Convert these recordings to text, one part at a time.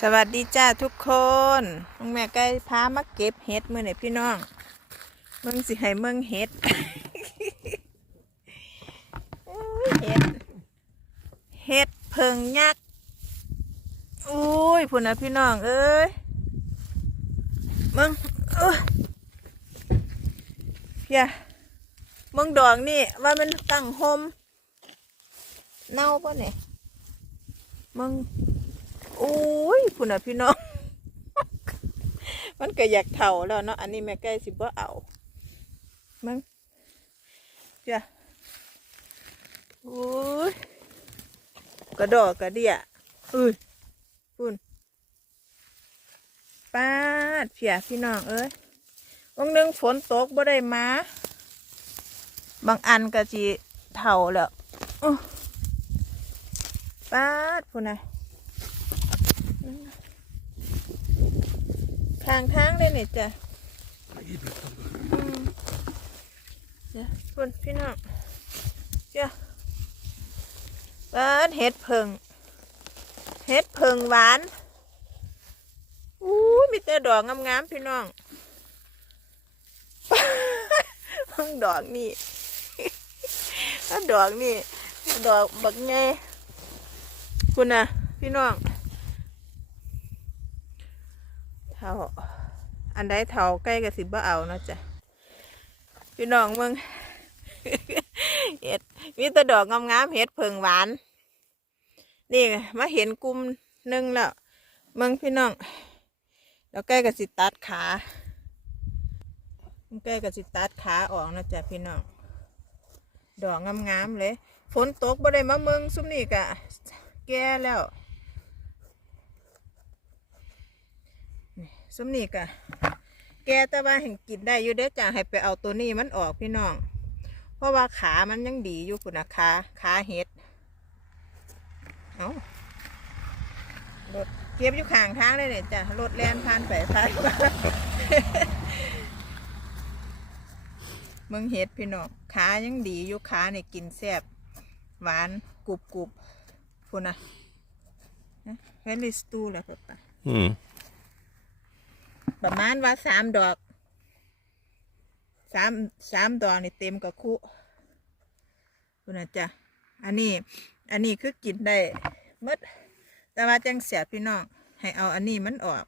สวัสดีจ้าทุกคนน้องแม่ใกล้พามาเก็บเห็ดมือไหนพี่น้องมึงสิให้เมืองเห็ดเห็ด เห็ดเพิงยักษ์อุ้ยพุ่นนะพี่น้องเอ้ยมึงเอ้ยเพียมึงดอกนี่ว่ามันตั้งโฮมเน่าปะเนี่ยมึง โอ้ยคุณน่ะพี่น้อง มันก็อยากเถ่าแล้วเนาะ อันนี้แม่ใกล้สิบ่เอามึงจ้ะโอ้ยกระดอกกระเดียอุ้ยพุ่นป้าดเพียพี่น้องเอ้ยวันหนึงฝนตกบ่ได้มา บางอันก็จีเถ่าแล้วป้าดพุ่นน่ะ ทางทางเลยเนี่ยจ้ะอืมจ้ะคุณพี่น้องจ้ะเปิดเห็ดเพิงเห็ดเพิงหวานอู้ยมีแต่ดอกงามๆพี่น้องห้องดอกนี่ถ้าดอกนี่ ดอกบักไงคุณน่ะพี่น้อง เท่าอันใดเท่าใกล้กับสิบบ่เอาเนาะจ้ะพี่น้องมึงเห็ดมีแต่ดอกงามๆเห็ดเพิงหวาน นี่ไงมาเห็นกลุ่มหนึงแล้วมึงพี่น้องแล้วใกล้กับสิตัดขาใกล้กับสิตัดขาออกนะจ๊ะพี่น้องดอกงามๆเลย ฝนตกบ่ได้มาเมืองซุมนี่กะแก่แล้ว สมนี่กะแกแต่ว่าเห็นกินได้อยู่เด้อจ้าให้ไปเอาตัวนี้มันออกพี่น้อง เพราะว่าขามันยังดีอยู่คุณนะขาขาเห็ดเอารถเก็บอยู่ข้างทางเลยเนี่ยจ้ะรถแล่นผ่านไปผ่านมามึงเห็ดพี่น้องขายังดีอยู่ขาเนี่ยกินแซ่บหวานกรุบกรุบคุณนะเฮลิสตูแล้วปะ Mm. ประมาณว่าสามดอกสามสามดอกนี่เต็มกับคุคุณนะจ๊ะอันนี้ อันนี้คือกินได้มดแต่ว่าจังเสียพี่น้องให้เอาอันนี้มันออก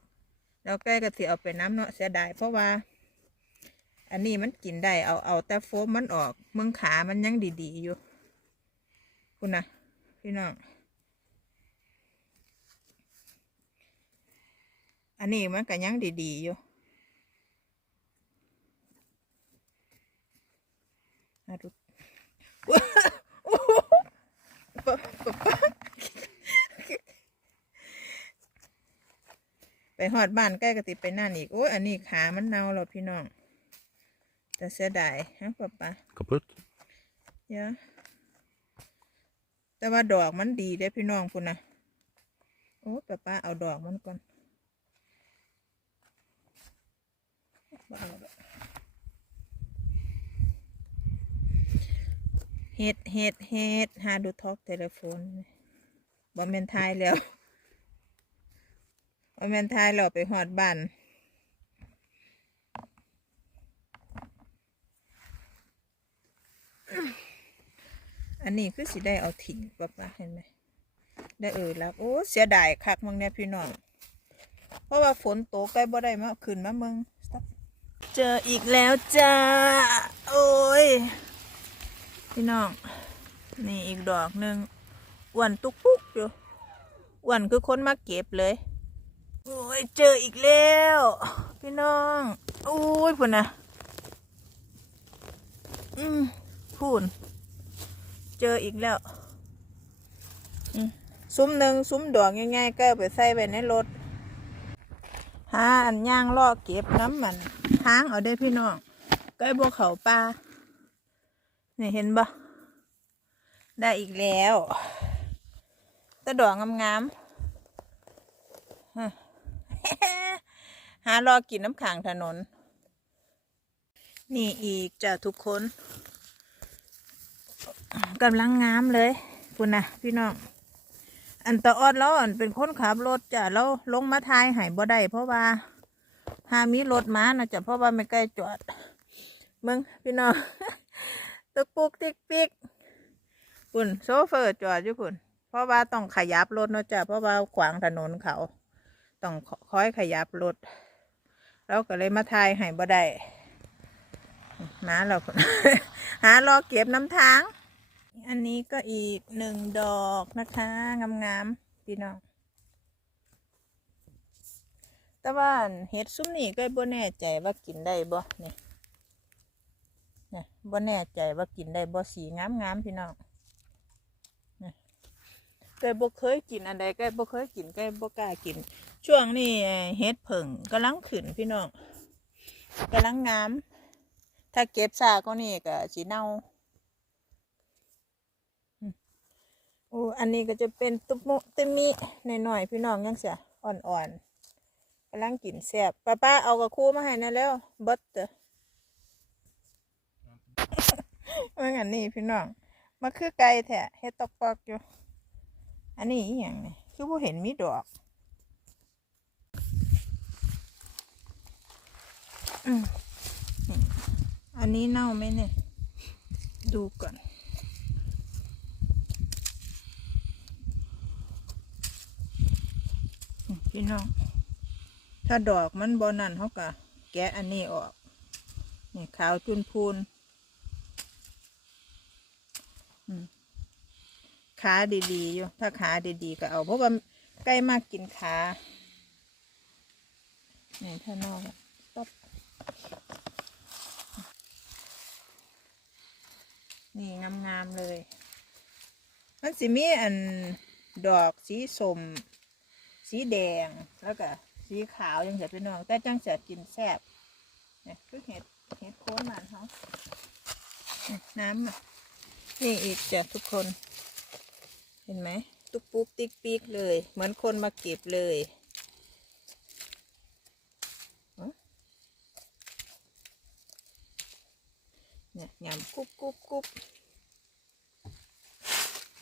แล้วใกล้ก็สิเอาไปน้ำเนาะเสียดายเพราะว่า อันนี้มันกินได้เอาเอาแต่โฟมมันออกเมืองขามันยังดีๆอยู่ คุณนะพี่น้อง นนี้มันก็ยังดีๆอยู่อะดูปะปะปะไปหอดบ้านใกล้กติไปนั่นอีก โอ้ยอันนี้ขามันเน่าแล้วพี่น้อง แต่เสียดายฮะปะปะ Kaputt. เยอะแต่ว่าดอกมันดีได้อพี่น้องคุณนะโอ้ปะปะเอาดอกมันก่อน เฮ็ดเฮ็ดเฮ็ดหาดูท็อกเทเลโฟนบ่แม่นทายแล้วบ่แม่นทายแล้วไปหอดบ้านอันนี้คือสิได้เอาถิ่งปะปะเห็นไหมได้เออแล้วโอ้เสียดายคักมึงเนี่ยพี่น้อง เพราะว่าฝนตกใกล้บ่ได้มาขึ้นมาเมือง เจออีกแล้วจ้า โอ้ย พี่น้อง นี่อีกดอกหนึ่งอ้วนตุกปุกอยู่อ้วนคือคนมาเก็บเลย โอ้ย เจออีกแล้ว พี่น้อง โอ้ยพุ่นนะอืมพูน เจออีกแล้วซุ้มหนึ่งซุ้มดอกง่ายๆก็ไปใส่ไว้ในรถหาอันย่างล่อเก็บน้ำมัน ทางเอาได้พี่น้องใกล้บัวเขาปลาเนี่ยเห็นบ่ได้อีกแล้วตะดอกงามๆหารอกินน้ำขางถนน นี่อีกจ้ะทุกคนกำลังงามเลยคุณนะพี่น้องอันตาออดแล้วอันเป็นคนขับรถจ้ะแล้วลงมาทายหายบ่ได้เพราะว่า หามีรถมานะจ้ะเพราะว่าไม่ใกล้จอดมึงพี่น้องตุกปุกติ๊กปิ๊กคุณโซเฟอร์จอดอยู่คุณเพราะว่าต้องขยับรถเนาะจ้ะเพราะว่าขวางถนนเขา ต้องคอยขยับรถแล้วก็เลยมาทายให้บ่ได้มาแล้วพุ่นหารอเก็บน้ำทาง อันนี้ก็อีกหนึ่งดอกนะคะ งามๆพี่น้อง แต่ว่าเห็ดซุ้มนี่ก็บ่แน่ใจว่ากินได้บ่เนี่ยนี่บ่แน่ใจว่ากินได้บ่สีงามๆพี่น้องเนี่โบ่เคยกินอันใดก็บ่เคยกินก็บ่กล้ากิน ช่วงนี้เห็ดผึ่งกำลังขึ้นพี่น้องกำลังงาม ถ้าเก็บซาก็นี่ก็สีเน่าโอ้อันนี้ก็จะเป็นตุบมุตุมิหน่อยๆพี่น้องยังเสียอ่อนๆ กำลังกินแซ่บป้าป้าเอากระคู่มาให้นะแล้วเบิดเตอเมื่ออันนี้พี่น้องมันคือไก่แท้เฮ็ดตอกปอกอยู่ อันนี้อหย่างนี่คือบ่เห็นมีดอก อันนี้เน่าไหมเนี่ย ดูก่อนพี่น้อง ถ้าดอกมันบอนั่นเขาก็แกะอันนี้ออกนี่ขาวจุนพูนขาดีๆอยู่ถ้าขาดีๆก็เอาเพราะว่าใกล้มากกินขานี่ถ้านอกอะต๊อปนี่งามๆเลย มันสิมีอันดอกสีสม สีแดงแล้วก็ สีขาวยังจะเป็นน้อง แต่จังจะกินแซ่บเนี่ยคือเห็ดเห็ดโคนมันเขาน้ำอะนี่อีกจ้ะทุกคน เห็นไหมตุ๊กปุ๊กติ๊กปีกเลย เหมือนคนมาเก็บเลยเนี่ยยำกุ๊บกุ๊บกุ๊บ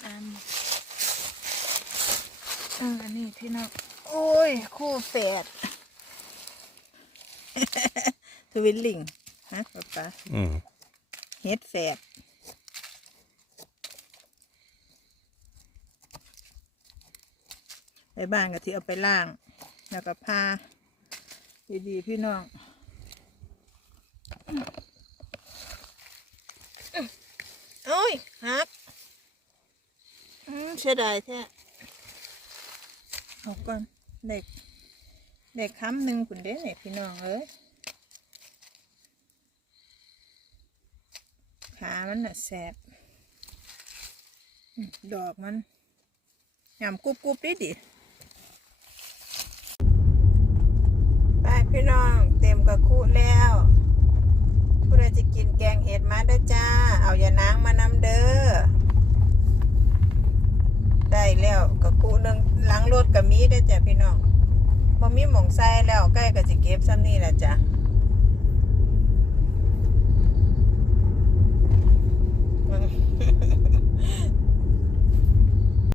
อันเอออันนี้พี่นอง โอ้ย คู่แฝดทวินลิงฮะป๊าป๊าอืมเฮ็ดแฝดไปบ้านก็ที่เอาไปล่าง แล้วก็พาดีๆพี่น้องโอ้ยฮักอืมเสียดายแท้เอาก่อน เด็กเด็กค้ำหนึ่งคุณเด้เนี่ยพี่น้องเอ้ยขามันน่ะแสบดอกมันยำกรุบกรุบดิดิไปพี่น้องเต็มกระคุแล้วผู้ใดจะกินแกงเห็ดมาเด้จ้า เอาอย่านางมานำเด้อได้แล้ว ก็คู่หนึ่งหลังรถก็มีได้จ้ะพี่น้องบ่มีหมองใส่แล้วใกล้กับสิเก็บซ้ำนี่แหละจ้ะมึง